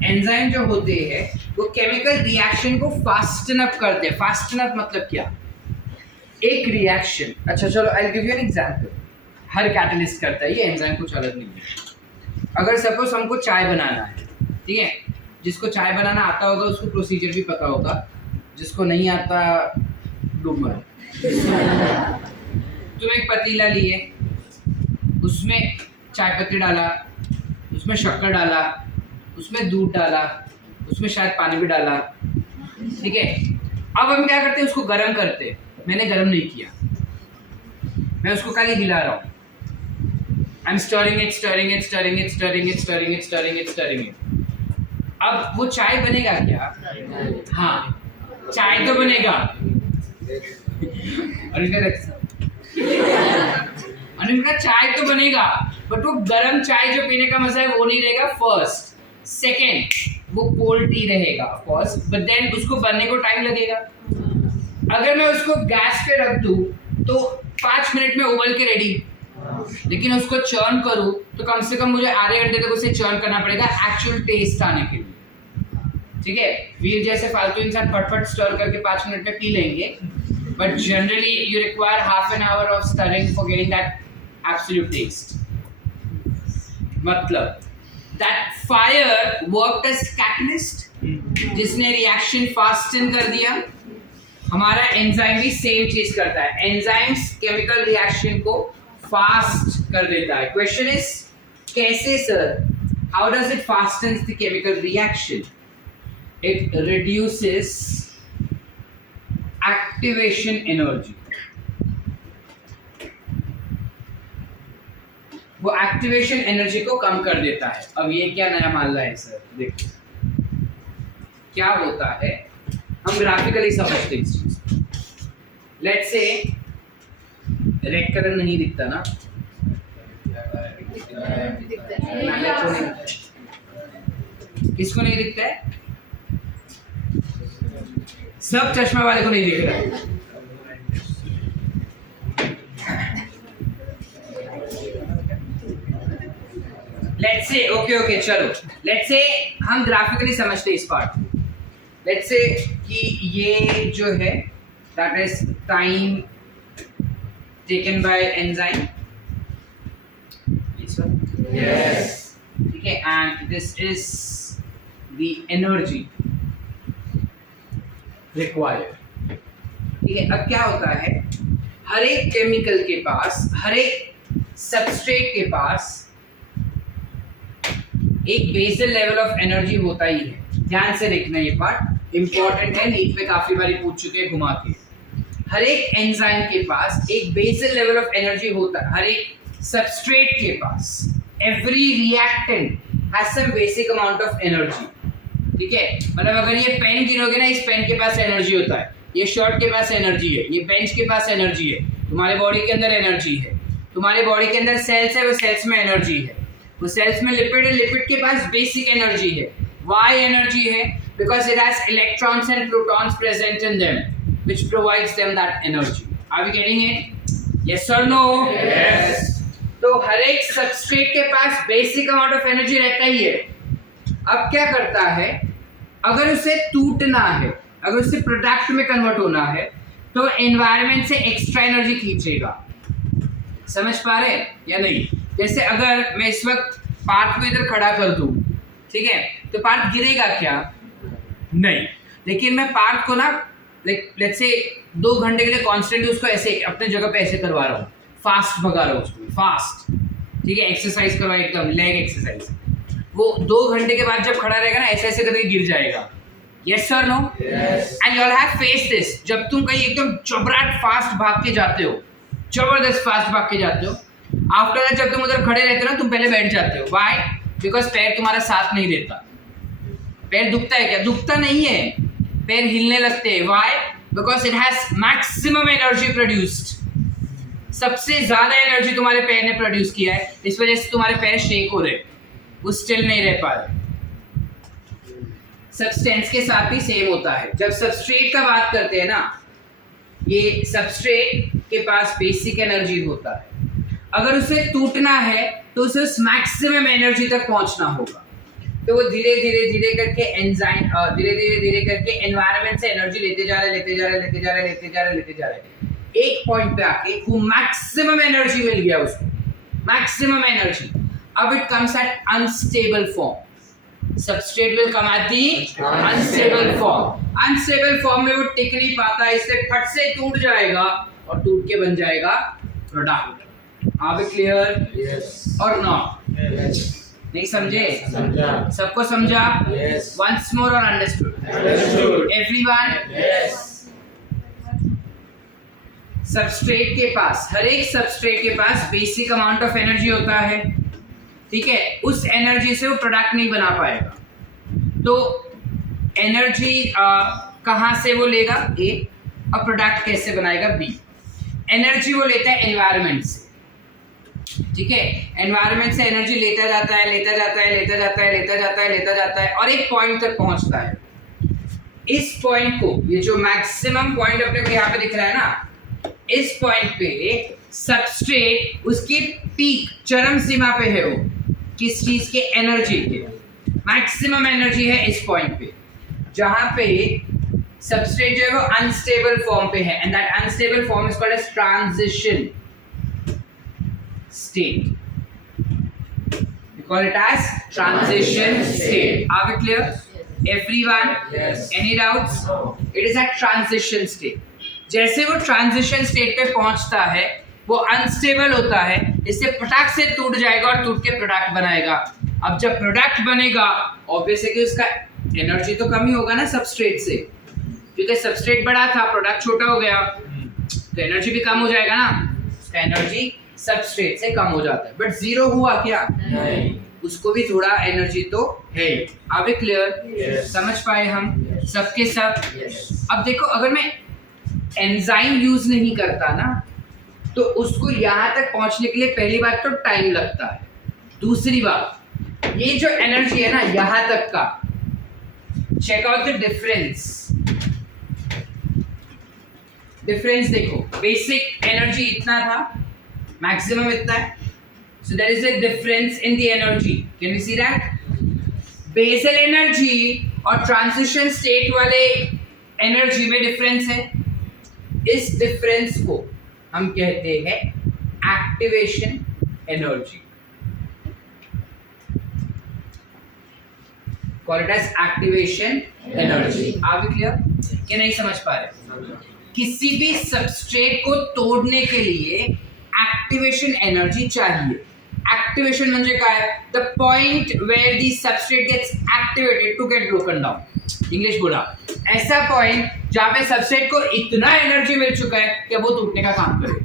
एंजाइम जो होते हैं वो केमिकल रिएक्शन को फास्टन अप करते हैं। फास्टन अप मतलब क्या? एक रिएक्शन, अच्छा चलो I will give you an example. Her catalyst करता है, ये एंजाइम कुछ अलग नहीं है। अगर सपोज हमको चाय बनाना है, ठीक है, जिसको चाय बनाना आता होगा उसको प्रोसीजर भी पता होगा, जिसको नहीं आता डूब मरो। तुम एक पतीला लिए, उसमें चाय पत्ती डाला, उसमें शक्कर डाला, उसमें दूध डाला, उसमें शायद पानी भी डाला, ठीक है। अब हम क्या करते हैं? उसको गर्म करते हैं। मैंने गर्म नहीं किया, मैं उसको खाली हिला रहा हूँ। I am stirring it. अब वो चाय बनेगा क्या? हाँ, चाय तो बनेगा। अनुष्का चाय तो बनेगा, बट वो गर्म चाय जो पीने का मजा है वो नहीं रहेगा। फर्स्ट, सेकेंड, वो कोल्ड टी रहेगा ऑफकोर्स, बट देन उसको बनने को टाइम लगेगा। अगर मैं उसको गैस पे रख दूं तो 5 मिनट में उबल के रेडी, लेकिन उसको चर्न करूं तो कम से कम मुझे आधे घंटे तक उसे चर्न करना पड़ेगा एक्चुअल टेस्ट आने के लिए, ठीक है। वीर जैसे फालतू इंसान फटफट स्टर करके 5 मिनट में पी लेंगे, but generally you require half an hour of stirring for getting that absolute taste. मतलब that fire worked as catalyst, जिसने रिएक्शन फास्टन कर दिया। हमारा एंजाइम भी सेम चीज करता है। एंजाइम्स केमिकल रिएक्शन को फास्ट कर देता है. क्वेश्चन इज कैसे सर? How does it fastens the chemical reaction? It reduces activation energy. वो एक्टिवेशन एनर्जी को कम कर देता है. अब ये क्या नया मान रहा है सर? देखिए क्या होता है, हम ग्राफिकली समझते हैं इस चीज. लेट्स से रेड कलर नहीं दिखता ना, किसको नहीं दिखता है? सब चश्मा वाले को नहीं दिख रहा है. लेट्स से ओके चलो, लेट्स से हम ग्राफिकली समझते इस पार्ट को. लेट्स से कि ये जो है that is time taken by enzyme. Yes. ठीक है, and this is the energy required. ठीक है, अब क्या होता है, हर एक केमिकल के पास, हर एक सबस्ट्रेट के पास एक बेसल लेवल ऑफ एनर्जी होता ही है. ध्यान से देखना, ये पार्ट इंपॉर्टेंट है, नीट में काफी बारी पूछ चुके हैं घुमा के. हर एक एंजाइम के पास एक बेसल लेवल ऑफ एनर्जी होता है. हर एक सबस्ट्रेट के पास, every reactant has some basic amount of energy. ठीक है, मतलब अगर ये पेन गिनोगे ना, इस पेन के पास एनर्जी होता है, ये शर्ट के पास एनर्जी है, ये बेंच के पास एनर्जी है, तुम्हारे बॉडी के अंदर एनर्जी है, तुम्हारे बॉडी के अंदर सेल्स है, वो सेल्स में एनर्जी है, वो सेल्स में लिपिड है, लिपिड के पास बेसिक एनर्जी है. वाई एनर्जी है? Because it has electrons and protons present in them which provides them that energy. Are we getting it? Yes और नो? यस. तो हर एक सबस्ट्रेट के पास बेसिक अमाउंट ऑफ एनर्जी रहता ही है. अब क्या करता है, अगर उसे टूटना है, अगर उसे प्रोडक्ट में कन्वर्ट होना है, तो एनवायरनमेंट से एक्स्ट्रा एनर्जी खींचेगा. समझ पा रहे या नहीं? जैसे अगर मैं इस वक्त पार्थ को इधर खड़ा कर दूं, ठीक है, तो पार्थ गिरेगा क्या? नहीं. लेकिन मैं पार्थ को ना लेट्स से 2 घंटे के लिए कॉन्स्टेंटली उसको ऐसे अपने जगह पे ऐसे करवा रहा हूँ, फास्ट भगा रहा हूँ उसको, फास्ट. ठीक है, एक्सरसाइज करवा, एकदम लेग एक्सरसाइज. वो 2 घंटे के बाद जब खड़ा रहेगा ना, ऐसे ऐसे करके गिर जाएगा. Yes sir no? And you all have faced this. जब तुम कहीं एकदम जबराट फास्ट भाग के जाते हो, जबरदस्त फास्ट भाग के जाते हो, आफ्टर दैट जब तुम उधर खड़े रहते हो ना, तुम पहले बैठ जाते हो. व्हाई? बिकॉज पैर तुम्हारा साथ नहीं देता. पैर दुखता है क्या? दुखता नहीं है, पैर हिलने लगते हैं. Why? Because it has maximum energy produced. सबसे ज्यादा एनर्जी तुम्हारे पैर ने प्रोड्यूस किया है, इस वजह से तुम्हारे पैर शेक हो रहे, वो स्टिल नहीं रह पा रहे. सब्सटेंस के साथ भी सेम होता है. जब सबस्ट्रेट का बात करते हैं ना, ये सबस्ट्रेट के पास बेसिक एनर्जी होता है. अगर उसे टूटना है तो उसे उस मैक्सिमम एनर्जी तक पहुंचना होगा. तो वो धीरे धीरे करके एंजाइम धीरे करके एनवायरनमेंट से एनर्जी लेते जा रहे. एक पॉइंट पे आके वो मैक्सिमम एनर्जी मिल गया उसको, मैक्सिमम एनर्जी. अब it comes at unstable form. Substrate will come at the unstable form. Unstable form में वो टिक नहीं पाता, इसलिए फट से टूट जाएगा और टूट के बन जाएगा product. Are we clear? Yes और नॉट? यस. नहीं समझे? समझा. सबको समझा? यस. वंस मोर और understood? Understood. Everyone? Yes. Substrate के पास, हर एक सबस्ट्रेट के पास बेसिक अमाउंट ऑफ एनर्जी होता है. ठीक है, उस एनर्जी से वो प्रोडक्ट नहीं बना पाएगा. तो एनर्जी कहाँ से वो लेगा? ए. और प्रोडक्ट कैसे बनाएगा? बी. एनर्जी वो लेता है एनवायरनमेंट से. ठीक है, एनवायरनमेंट से एनर्जी लेता जाता है और एक पॉइंट तक पहुंचता है. इस पॉइंट को, ये जो मैक्सिमम पॉइंट अपने को यहाँ पे दिख रहा है ना, इस पॉइंट पे सबस्ट्रेट उसकी पीक, चरम सीमा पे है. वो किस चीज के? एनर्जी के. मैक्सिमम एनर्जी है इस पॉइंट पे, जहां पे सबस्ट्रेट जो है वो अनस्टेबल फॉर्म पे है. And that unstable form is called as transition state. We call it as transition state. Are we clear? Everyone? Yes. Any doubts? No. It is a transition state. जैसे वो transition state पे पहुंचता है, वो अनस्टेबल होता है, इससे फटाक से टूट जाएगा और टूट के प्रोडक्ट बनाएगा। अब जब प्रोडक्ट बनेगा ऑब्वियस है कि उसका एनर्जी तो कम ही होगा ना सबस्ट्रेट से, क्योंकि सबस्ट्रेट बड़ा था प्रोडक्ट छोटा हो गया, तो एनर्जी भी कम हो जाएगा ना, उसका एनर्जी सबस्ट्रेट से कम हो जाता है। बट जीरो हुआ क्या? नहीं, उसको भी थोड़ा एनर्जी तो है। आगे क्लियर? समझ पाए हम सबके सब? अब देखो, अगर मैं एंजाइम यूज नहीं करता ना, तो उसको यहाँ तक पहुंचने के लिए पहली बात तो टाइम लगता है, दूसरी बात ये जो एनर्जी है ना यहाँ तक का, check out the difference. Difference देखो, बेसिक एनर्जी इतना था, मैक्सिमम इतना है, so there is a difference in the energy. Can we see that? Basal energy और ट्रांजिशन स्टेट वाले एनर्जी में डिफरेंस है। इस डिफरेंस को हम कहते हैं activation energy. Call it as activation energy. Are we clear? क्या नहीं समझ पा रहे? किसी भी सबस्ट्रेट को तोड़ने के लिए एक्टिवेशन एनर्जी चाहिए। एक्टिवेशन म्हणजे काय? The point where the substrate gets activated to get broken down. English बोला, ऐसा पॉइंट जहाँ पे सबस्ट्रेट को इतना एनर्जी मिल चुका है कि वो टूटने का काम करे।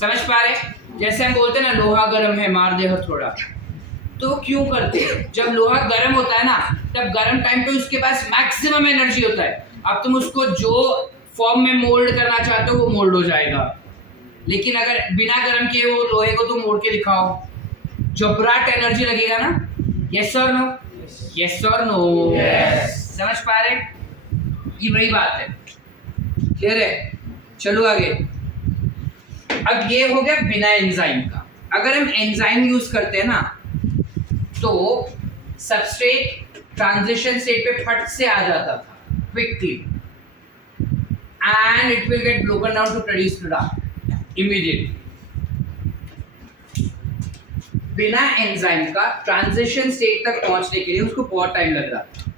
समझ पा रहे? जैसे हम बोलते हैं ना, लोहा गर्म है मार दे हथौड़ा, तो क्यों करते हैं? जब लोहा गर्म होता है ना, तब गर्म टाइम पे उसके पास मैक्सिमम एनर्जी होता है। अब तुम उसको जो फॉर्म में मोल्ड करना चाहते हो वो मोल्ड हो जाएगा, लेकिन अगर बिना गर्म किए वो लोहे को तुम मोड़ के दिखाओ, जबराट एनर्जी लगेगा ना। यस और नो? यस और नो? समझ पा रहे? ये वही बात है। क्लियर है? चलो आगे। अब ये हो गया बिना एंजाइम का। अगर हम एंजाइम यूज करते हैं ना, तो सबस्ट्रेट ट्रांजिशन स्टेट पे फट से आ जाता था quickly, and it will get broken down to produce product immediately. बिना एंजाइम का ट्रांजिशन स्टेट तक पहुंचने के लिए उसको बहुत टाइम लग रहा था,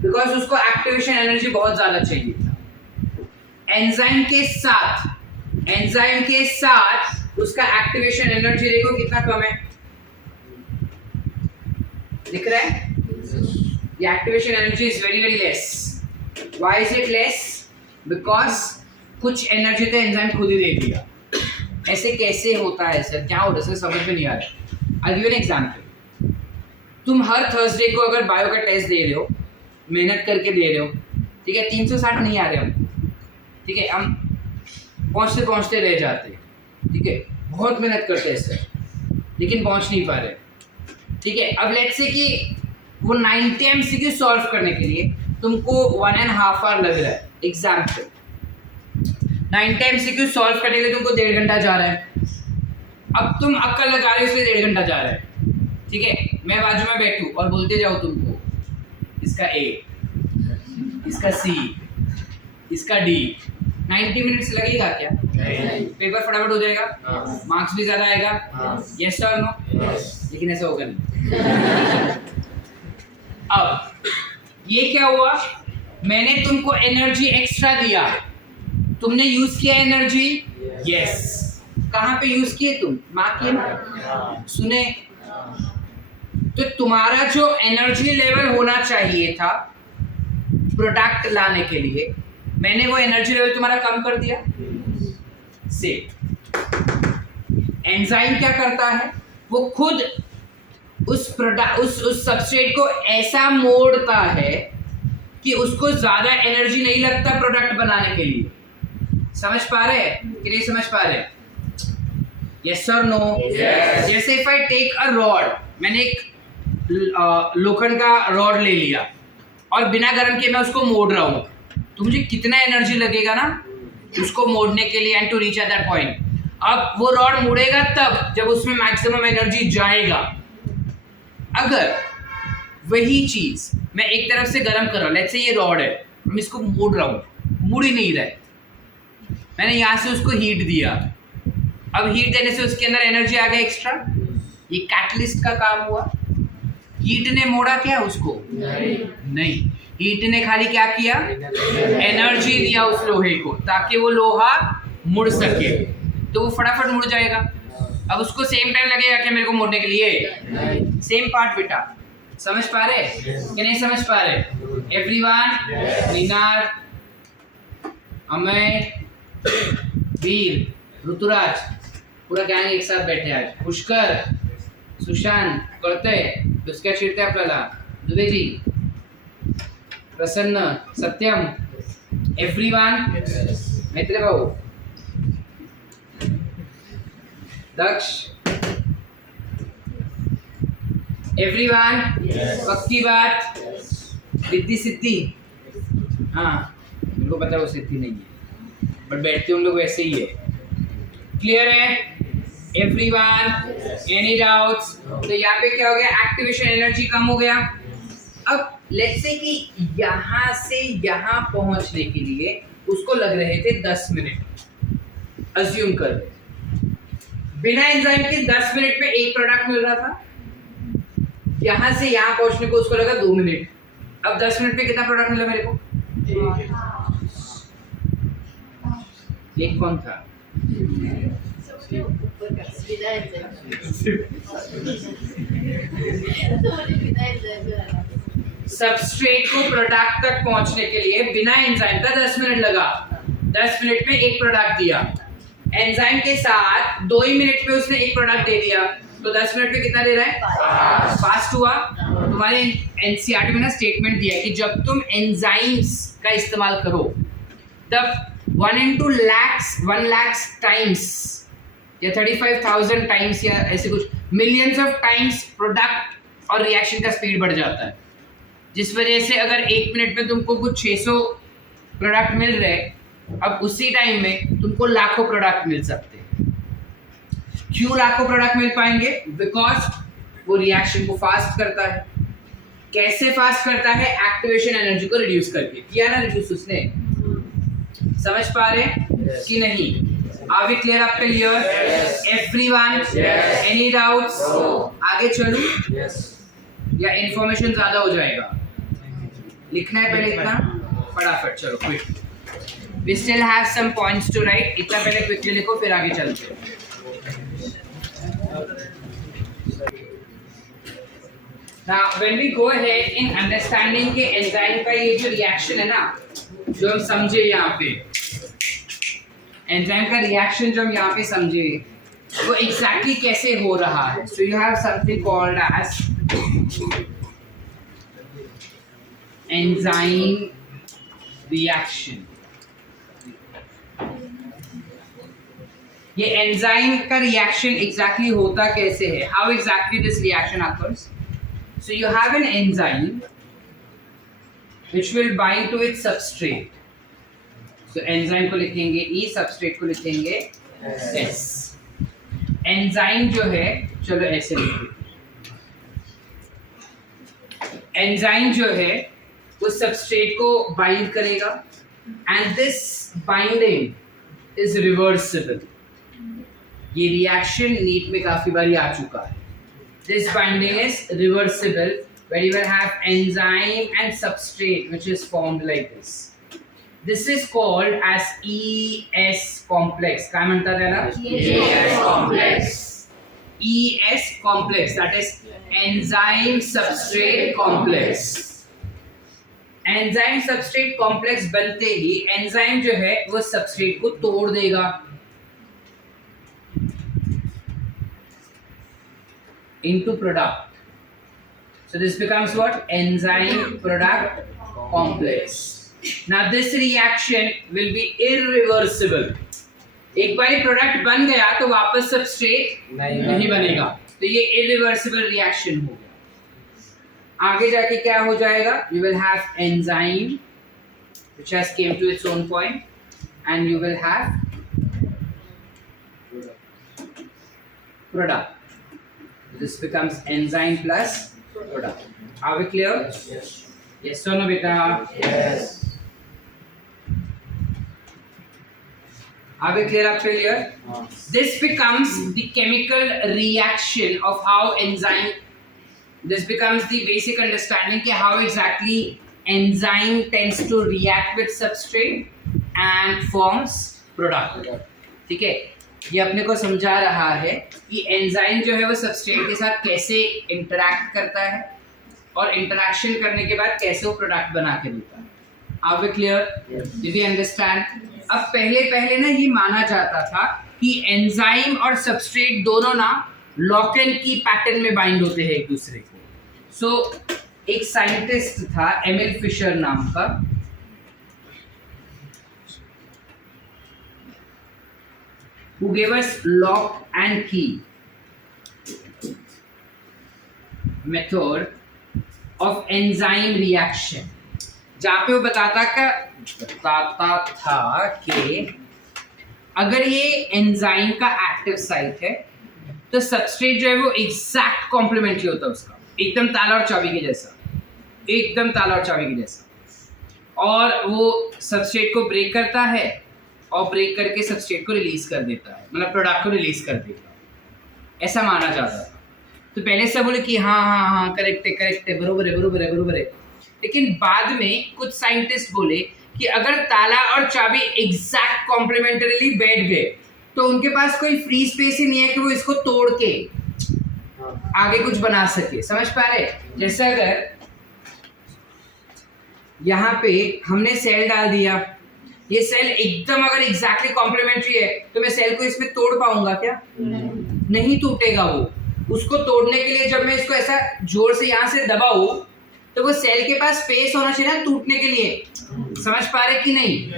बिकॉज उसको एक्टिवेशन एनर्जी बहुत ज्यादा चाहिए था। एंजाइम के साथ उसका एक्टिवेशन एनर्जी देखो कितना कम है, दिख रहा है? The activation energy is very very less. Why is it less? Because कुछ एनर्जी तो एंजाइम खुद ही दे दिया। ऐसे कैसे होता है सर? क्या हो रहा है सर? समझ में नहीं आ रहा। I'll give you an example. तुम हर थर्सडे को अगर बायो का टेस्ट दे रहे हो, मेहनत करके दे रहे हो, ठीक है, 360 नहीं आ रहे हम, ठीक है, हम पहुँचते पहुँचते रह जाते, ठीक है, बहुत मेहनत करते हैं सर, लेकिन पहुँच नहीं पा रहे, ठीक है। अब लेट्स से कि वो 90 MCQ सॉल्व करने के लिए तुमको 1.5 आवर लग रहा है। एग्जाम्पल, 90 MCQ सॉल्व करने के लिए तुमको 1.5 घंटा जा रहा है। अब तुम अक्ल लगा रहे हो इसलिए 1.5 घंटा जा रहा है, ठीक है। मैं बाजू में बैठूं और बोलते जाओ तुमको, इसका A, इसका C, इसका D, 90 मिनट्स लगेगा क्या? नहीं। पेपर फटाफट हो जाएगा, मार्क्स भी ज्यादा आएगा। यस और नो? लेकिन ऐसा होगा नहीं। अब ये क्या हुआ? मैंने तुमको एनर्जी एक्स्ट्रा दिया, तुमने यूज किया एनर्जी। यस। कहाँ पे यूज किए तुम? मार्क किए ना? सुने? तो तुम्हारा जो एनर्जी लेवल होना चाहिए था प्रोडक्ट लाने के लिए, मैंने वो एनर्जी लेवल तुम्हारा कम कर दिया। से एंजाइम क्या करता है? वो खुद उस प्रोडक्ट उस सबस्ट्रेट को ऐसा मोड़ता है कि उसको ज्यादा एनर्जी नहीं लगता प्रोडक्ट बनाने के लिए। समझ पा रहे हैं कि नहीं समझ पा रहे? यस और नो? जैसे if I take a rod, मैंने एक लोखंड का रॉड ले लिया और बिना गर्म किए मैं उसको मोड़ रहा हूँ, तो मुझे कितना एनर्जी लगेगा ना उसको मोड़ने के लिए, and to reach at that point. अब वो रॉड मुड़ेगा तब जब उसमें मैक्सिमम एनर्जी जाएगा। अगर वही चीज मैं एक तरफ से गर्म कर रहा हूँ, लेट्स से ये रॉड है, मैं इसको मोड़ रहा हूँ, मुड़ ही नहीं रहा है, मैंने यहाँ से उसको हीट दिया, अब हीट देने से उसके अंदर एनर्जी आ गया एक्स्ट्रा, ये कैटलिस्ट का काम हुआ। हीट ने मोड़ा क्या उसको? नहीं, हीट ने खाली क्या किया? एनर्जी दिया उस लोहे को ताकि वो लोहा मुड़ सके। तो वो फटाफट मुड़ जाएगा। अब उसको सेम टाइम लगेगा कि मेरे को मोड़ने के लिए, सेम पार्ट बेटा। समझ पा रहे कि नहीं समझ पा रहे? एवरीवन, मीनार, अमय, वीर, ऋतुराज, पूरा गँग एक साथ बैठे आज। पुष्कर, सुशांत कळतंय, दुसऱ्या चिरते आपल्याला, दुबेजी, प्रसन्न, सत्यम, एवरीवन, मित्र भाऊ, दक्ष, एवरीवन, पक्की बात, रिद्धि सिद्धि, हाँ मेरे को पता है वो सिद्धि नहीं है, बट बैठते उन लोग वैसे ही है। क्लियर है एवरीवन? Any doubts? तो यहाँ पे क्या हो गया, एक्टिवेशन एनर्जी कम हो गया। अब लेट्स से कि यहाँ से यहाँ पहुंचने के लिए उसको लग रहे थे 10 मिनट, अज्यूम कर रहे, बिना एंजाइम के 10 मिनट में एक प्रोडक्ट मिल रहा था। यहाँ से यहाँ पहुंचने को उसको लगा 2 मिनट। अब 10 मिनट में कितना प्रोडक्ट मिला मेरे को? एक कौन था? सबस्ट्रेट को प्रोडक्ट तक पहुंचने के लिए बिना एंजाइम का 10 मिनट लगा। 10 मिनट में एक प्रोडक्ट दिया। एंजाइम के साथ 2 ही मिनट में उसने एक प्रोडक्ट दे दिया, तो 10 मिनट में कितना दे रहा है? फास्ट हुआ। तुम्हारे एनसीईआरटी में ना स्टेटमेंट दिया है कि जब तुम एंजाइम्स का इस्तेमाल करो तब 1 लाख टाइम्स या 35,000 टाइम्स या ऐसे कुछ मिलियंस ऑफ टाइम्स प्रोडक्ट और रिएक्शन का स्पीड बढ़ जाता है, जिस वजह से अगर 1 मिनट में तुमको कुछ 600 प्रोडक्ट मिल रहे, अब उसी टाइम में तुमको लाखों प्रोडक्ट मिल सकते हैं। क्यों लाखों प्रोडक्ट मिल पाएंगे? बिकॉज वो रिएक्शन को फास्ट करता है। कैसे फास्ट करता है? एक्टिवेशन एनर्जी को रिड्यूस करके। किया ना रिड्यूस उसने? समझ पा रहे कि नहीं? Are we clear up till here? Yes. Everyone? Yes. Any doubts? No. आगे चलूं? Yes. या इन्फॉर्मेशन ज्यादा हो जाएगा? लिखना है पहले इतना, फटाफट चलो quick. We still have some points to write. इतना पहले क्विकली लिखो, फिर आगे चलते हैं। Now, when we go ahead in understanding के एंजाइम का ये जो रिएक्शन है ना, जो हम समझे यहाँ पे, एंजाइम का रिएक्शन जो हम यहाँ पे समझे वो एग्जैक्टली कैसे हो रहा है। So you have something called as enzyme reaction. ये एंजाइम का रिएक्शन एग्जैक्टली होता कैसे है? How exactly this reaction occurs? So you have an enzyme which will bind to its substrate. So enzyme को लिखेंगे E, substrate को लिखेंगे S. एंजाइम जो है, चलो ऐसे लिखिए, एंजाइम जो है वो सबस्ट्रेट को बाइंड करेगा and this binding is reversible. ये रिएक्शन नीट में काफी बार आ चुका है। This binding is reversible where you will have enzyme and substrate which is formed like this. This is called as ES complex. काय म्हणतात त्याला? ES complex. ES complex, that is enzyme substrate complex. Enzyme substrate complex बनते ही एंजाइम जो है वो सबस्ट्रेट को तोड़ देगा into product. So this becomes what? Enzyme product complex. Now this reaction will be irreversible. एक बार प्रोडक्ट बन गया तो वापस सबस्ट्रेट नहीं बनेगा, तो ये irreversible reaction हो गया। आगे जाके क्या हो जाएगा? You will have enzyme which has came to its own point and you will have product. This becomes enzyme plus product. Are we clear? Yes. Yes or no, beta? Yes. Are we clear up till here? This becomes the chemical reaction of how enzyme. This becomes the basic understanding कि how exactly enzyme tends to react with substrate and forms product. ठीक है? ये अपने को समझा रहा है कि एंजाइम जो है वो सबस्ट्रेट के साथ कैसे इंटरैक्ट करता है और इंटरैक्शन करने के बाद कैसे वो प्रोडक्ट बना के देता है। Are we clear? Did you understand? अब पहले ना ये माना जाता था कि एंजाइम और सबस्ट्रेट दोनों ना लॉक एंड की पैटर्न में बाइंड होते हैं एक दूसरे को। सो एक साइंटिस्ट था एमिल फिशर नाम का, who gave us lock and key method of enzyme reaction, जहाँ पे वो बताता था कि अगर ये एंजाइम का एक्टिव साइट है तो सबस्ट्रेट जो है वो एग्जैक्ट कॉम्प्लीमेंट्री होता है उसका, एकदम ताला और चाबी के जैसा, एकदम ताला और चाबी के जैसा, और वो सबस्ट्रेट को ब्रेक करता है और ब्रेक करके सबस्ट्रेट को रिलीज कर देता है, मतलब प्रोडक्ट को रिलीज कर देता है, ऐसा माना जाता था। तो पहले सब बोले कि हाँ करेक्ट है, बरोबर है। लेकिन बाद में कुछ साइंटिस्ट बोले कि अगर ताला और चाबी एग्जैक्ट कॉम्प्लीमेंटरीली बैठ गए तो उनके पास कोई फ्री स्पेस ही नहीं है कि वो इसको तोड़ के आगे कुछ बना सके। समझ पा रहे? जैसे अगर यहाँ पे हमने सेल डाल दिया, ये सेल एकदम अगर एग्जैक्टली कॉम्प्लीमेंट्री है तो मैं सेल को इसमें तोड़ पाऊंगा क्या? नहीं टूटेगा वो। उसको तोड़ने के लिए जब मैं इसको ऐसा जोर से यहाँ से दबाऊं तो वो सेल के पास स्पेस होना चाहिए ना टूटने के लिए। समझ पा रहे कि नहीं?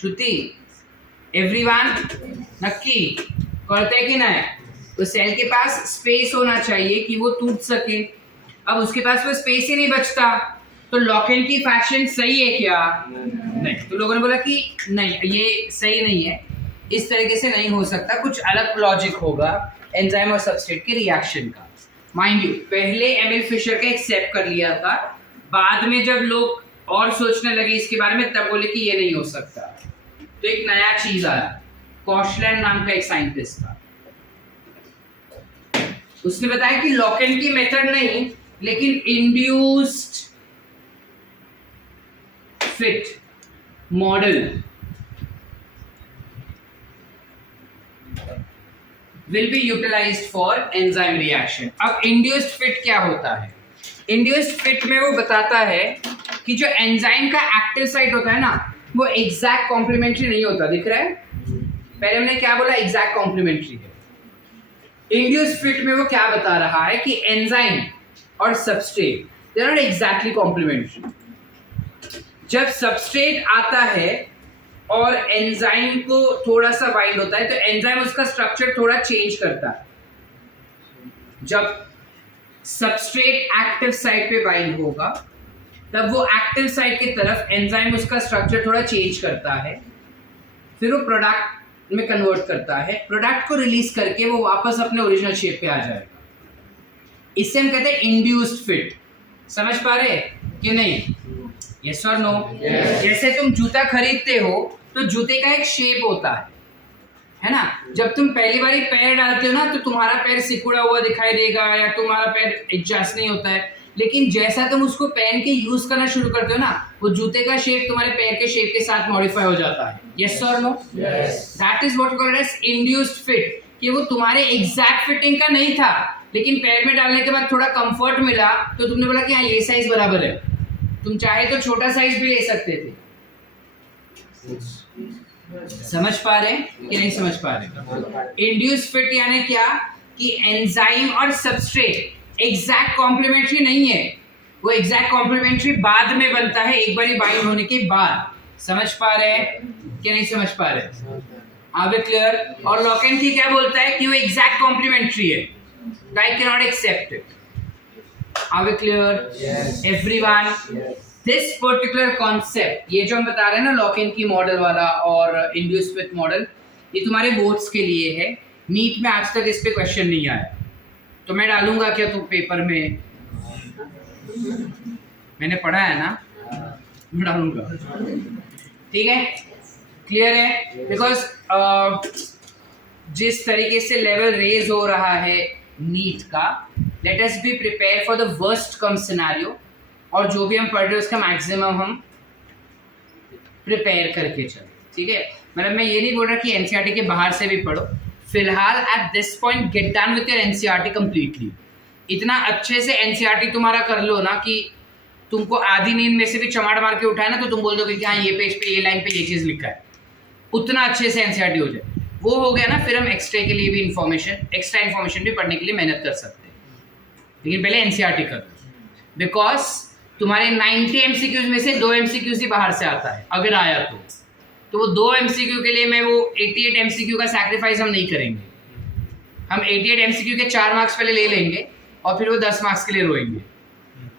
श्रुति, एवरीवन नक्की करते कि नहीं? तो सेल के पास स्पेस होना चाहिए कि वो टूट सके। अब उसके पास वो स्पेस ही नहीं बचता तो लॉक एंड की फैक्शन सही है क्या? नहीं। तो लोगों ने बोला कि नहीं, ये सही नहीं है, इस तरीके से नहीं हो सकता, कुछ अलग लॉजिक होगा एंजाइम और सबस्ट्रेट के रिएक्शन का। माइंड यू, पहले एमिल फिशर का एक्सेप्ट कर लिया था, बाद में जब लोग और सोचने लगे इसके बारे में तब बोले कि ये नहीं हो सकता। तो एक नया चीज आया, कॉशलैंड नाम का एक साइंटिस्ट था, उसने बताया कि लॉक एंड की मेथड नहीं लेकिन induced fit model will be utilized for enzyme reaction। अब induced fit क्या होता है? induced fit में वो बताता है कि जो एंजाइम का एक्टिव साइट होता है ना वो एग्जैक्ट कॉम्प्लीमेंट्री नहीं होता। दिख रहा है? पहले हमने क्या बोला? एग्जैक्ट कॉम्प्लीमेंट्री है। induced fit में वो क्या बता रहा है कि एंजाइम और substrate they are not exactly complementary. जब सबस्ट्रेट आता है और एंजाइम को थोड़ा सा बाइंड होता है तो एंजाइम उसका स्ट्रक्चर थोड़ा चेंज करता है। जब सबस्ट्रेट एक्टिव साइट पे बाइंड होगा तब वो एक्टिव साइट की तरफ एंजाइम उसका स्ट्रक्चर थोड़ा चेंज करता है, फिर वो प्रोडक्ट में कन्वर्ट करता है, प्रोडक्ट को रिलीज करके वो वापस अपने ओरिजिनल शेप पे आ जाएगा। इससे हम कहते हैं इंड्यूस्ड फिट। समझ पा रहे कि नहीं? यस और नो? जैसे तुम जूता खरीदते हो तो जूते का एक शेप होता है ना? जब तुम पहली बारी पैर डालते हो ना तो तुम्हारा पैर सिकुड़ा हुआ दिखाई देगा या तुम्हारा पैर एडजस्ट नहीं होता है, लेकिन जैसा तुम उसको पहन के यूज करना शुरू करते हो ना वो जूते का शेप तुम्हारे पैर के शेप के साथ मॉडिफाई हो जाता है। यस और no? That is what called as induced fit, कि वो तुम्हारे एग्जैक्ट फिटिंग का नहीं था लेकिन पैर में डालने के बाद थोड़ा कंफर्ट मिला तो तुमने बोला कि हाँ ये साइज बराबर है। तुम चाहे तो छोटा साइज भी ले सकते थे। समझ पा रहे कि नहीं समझ पा रहे? इंड्यूस फिट यानी क्या कि एंजाइम और सबस्ट्रेट एग्जैक्ट कॉम्प्लीमेंट्री नहीं है, वो एग्जैक्ट कॉम्प्लीमेंट्री बाद में बनता है, एक बारी बाइंड होने के बाद। समझ पा रहे हैं कि नहीं समझ पा रहे? Are we clear? और लॉक एंड की क्या बोलता है कि वो एग्जैक्ट कॉम्प्लीमेंट्री है, I can not accept it. Are we clear? Yes. Everyone? Yes. This particular concept, ये जो हम बता रहे हैं ना लॉक एंड की मॉडल वाला और इंड्यूस्ड फिट मॉडल, ये तुम्हारे बोर्ड्स के लिए है। नीट में आज तक इस पे क्वेश्चन नहीं आया, तो मैं डालूंगा क्या तुम पेपर में? मैंने पढ़ा है ना, मैं डालूंगा। ठीक है? क्लियर है? बिकॉज जिस तरीके से लेवल रेज हो रहा है नीट का, let us be prepare for the worst come scenario, और जो भी हम पढ़ रहे हैं उसका मैक्सिमम हम प्रिपेयर करके चले। ठीक है, मतलब मैं ये नहीं बोल रहा कि एनसीईआरटी के बाहर से भी पढ़ो, फिलहाल at this point get done with your NCERT completely. इतना अच्छे से एनसीईआरटी तुम्हारा कर लो ना कि तुमको आधी नींद में से भी चमाड़ मार के उठाए ना तो तुम बोल दोगे कि हाँ ये पेज पे ये लाइन पे ये चीज़ लिखा है, उतना अच्छे से एनसीईआरटी हो जाए। वो हो गया ना, फिर हम एक्स्ट्रा के लिए भी एक्स्ट्रा इन्फॉर्मेशन भी पढ़ने के लिए मेहनत कर सकते हैं, लेकिन पहले एनसीईआरटी कर दो। बिकॉज तुम्हारे 90 एमसीक्यूज में से 2 एमसीक्यूज ही बाहर से आता है, अगर आया तो वो 2 एमसीक्यू के लिए मैं वो 88 एमसीक्यू का सैक्रिफाइस हम नहीं करेंगे। हम 88 एमसीक्यू के 4 मार्क्स पहले ले लेंगे और फिर वो 10 मार्क्स के लिए रोएंगे,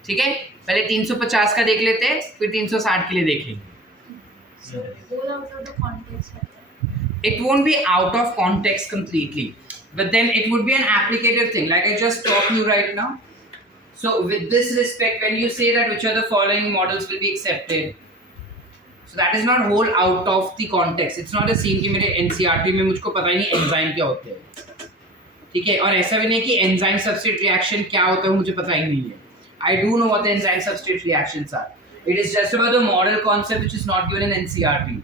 ठीक है। पहले 350 का देख लेते हैं, फिर 360 के लिए देखेंगे। It won't be out of context completely, but then it would be an applicative thing, like I just taught you right now. So with this respect, when you say that which are the following models will be accepted, so that is not whole out of the context. It's not a scene कि मेरे NCERT में मुझको पता ही नहीं एंजाइम क्या होते हैं, ठीक है। और ऐसा भी नहीं कि एंजाइम सबस्ट्रेट रिएक्शन क्या होता है मुझे पता ही नहीं है। I do know what the enzyme substrate reactions are. It is just about the model concept which is not given in NCERT.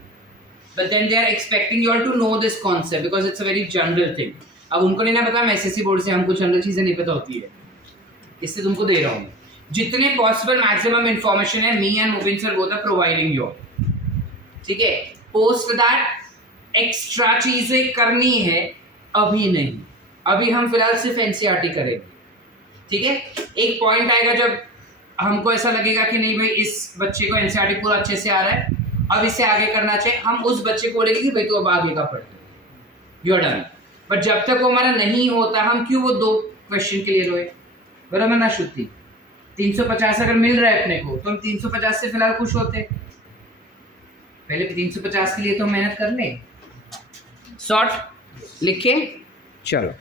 But then they are expecting you all to know this concept because it's a very general thing. अब उनको नहीं ना पता, मैं SSC बोर्ड से हमको जनरल चीज़ें नहीं पता होती है, इससे तुमको दे रहा हूँ। जितने पॉसिबल मैक्सिमम इन्फॉर्मेशन है me and Mubin sir both are providing you, ठीक है। पोस्ट दैट एक्स्ट्रा चीज़ें करनी है अभी नहीं, अभी हम फिलहाल सिर्फ NCERT करेंगे, ठीक है। एक पॉइंट आएगा जब हमको ऐसा लगेगा कि नहीं भाई इस बच्चे को NCERT पूरा अच्छे से आ रहा है, अब इससे आगे करना चाहिए, हम उस बच्चे को बोलेंगे कि भाई तू अब आगे का पढ़, यू आर डन। बट जब तक वो हमारा नहीं होता हम क्यों वो 2 क्वेश्चन के लिए रोए, बराबर ना श्रुति। 350 अगर मिल रहा है अपने को तो हम 350 से फिलहाल खुश होते, पहले 350 के लिए तो मेहनत कर ले। शॉर्ट लिखे चलो।